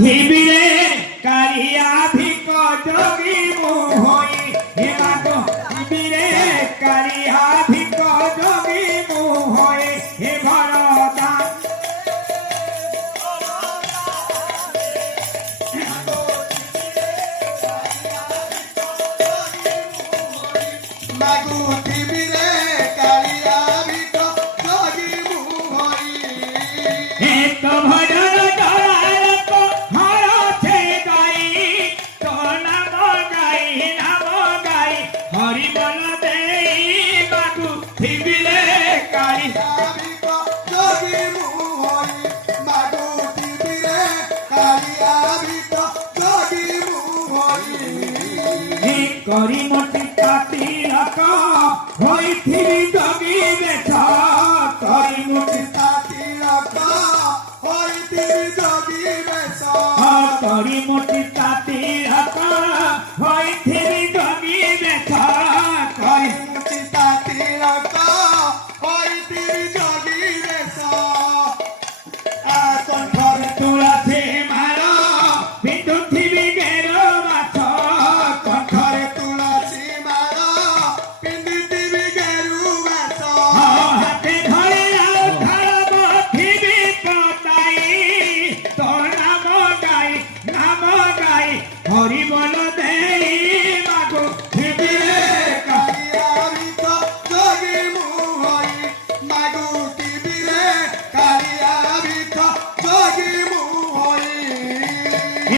পৃথিবীরে কারিয়া ভিক যোগী মোহই হে মাগো পৃথিবীরে কারিয়া ভিক যোগী মোহই হে ভরদান মাগো পৃথিবীরে কারিয়া ভিক যোগী মোহই হে তো ভজন করার তো হরছে গাই তো নাম গাই হরি বল দেই মাগো পৃথিবীরে কারিয়া ভিক যোগী মোহই মাগো পৃথিবীরে কারিয়া ভিক যোগী মোহই করি মতি তাতি রক হইথিবি যোগী বেশ করি মতি তাতি রক হইথিবি যোগী বেশ করি মতি তাতি